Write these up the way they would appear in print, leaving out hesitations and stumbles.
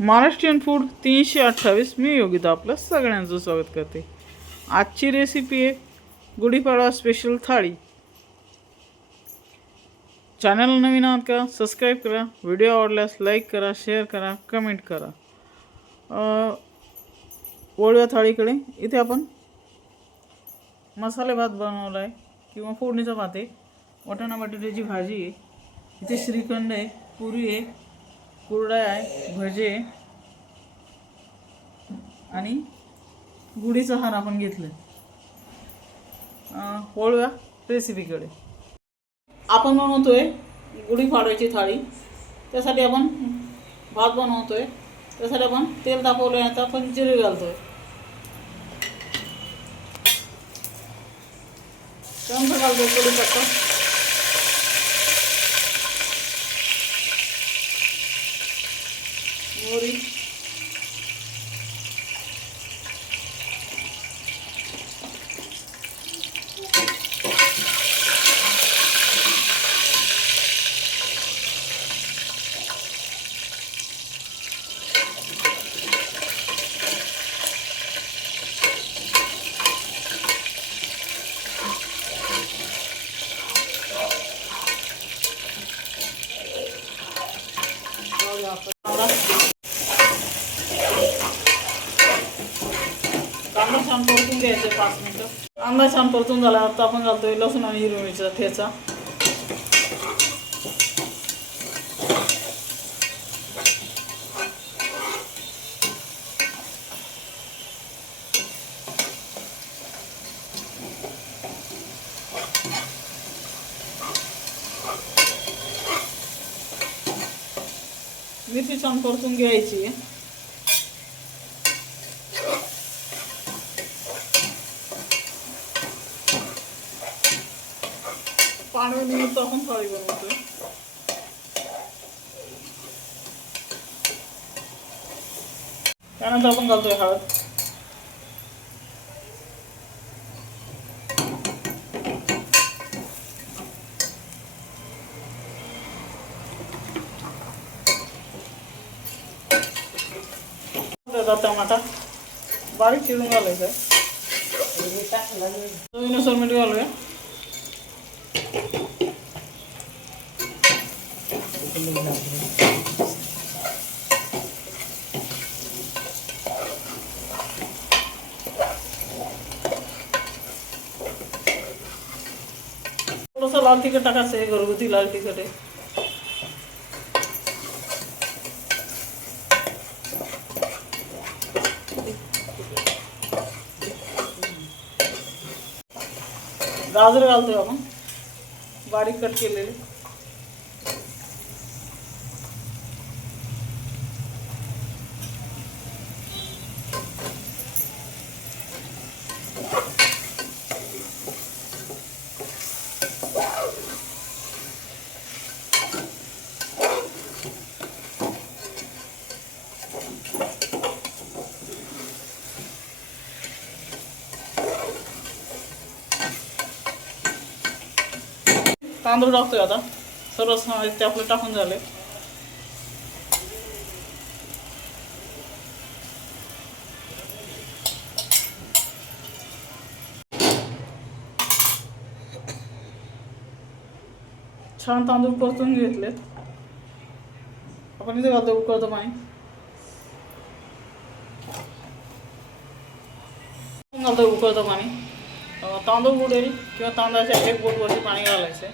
Maharashtrian food 328 मी योगिता आपलं सगळ्यांचं स्वागत करते। आजची रेसिपी आहे गुढीपाडवा स्पेशल थाळी। चॅनल नवीन आहात का सबस्क्राईब करा, व्हिडिओ आवडल्यास लाईक करा, शेअर करा, कमेंट करा। वळूया थाळीकडे। इथे आपण मसाले भात बनवला आहे किंवा फोडणीचा भात आहे, वाटाणा बटाट्याची भाजी आहे, इथे श्रीखंड आहे, पुरी आहे, कुरडया आहे, भजे आणि गुढीचा हार आपण घेतलं। वळूया रेसिपीकडे। आपण बनवतोय गुढीपाडव्याची थाळी। त्यासाठी आपण भात बनवतोय, त्यासाठी आपण तेल तापवलं आहे, आता आपण जिरे घालतोय। त्यानंतर घालतोय कढीपत्ता, मोहरी, कांदा छान परतून घ्यायचे 5 मिनिटं। कांदा छान परतून झाला आता आपण घालतोय लसूण आणि हिरवी मिरचीचा ठेचा। मिरची छान परतून घ्यायची। पाणी निमित्त आपण थाळी बनवतोय। त्यानंतर आपण घालतोय हळद, टमाटा बारीक चिरून घालायचा आहे, चवीनुसार मीठ घालूया। थोडंसं लाल तिखट टाकायचं आहे, घरगुती लाल तिखट आहे। गाजर घालतोय आपण बारीक कट केलेले। तांदूळ टाकतोय आता, सर्व ते आपलं टाकून झाले। छान तांदूळ परतून घेतलेत आपण। इथे घालतोय उकळतं पाणी, घालतोय उकळतं पाणी। तांदूळ बुडेल किंवा तांदळाच्या 1 बोटवरती पाणी घालायचं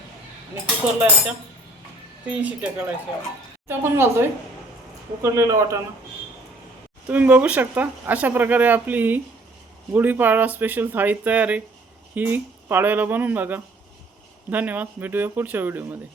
आणि कुकरला याच्या 3 शिट्ट्या काढायच्या। आपण घालतोय उकडलेला वाटाणा। तुम्ही बघू शकता अशा प्रकारे आपली ही गुढीपाडवा स्पेशल थाळी तयार आहे। ही पाडव्याला बनवून बघा। धन्यवाद, भेटूया पुढच्या व्हिडिओमध्ये।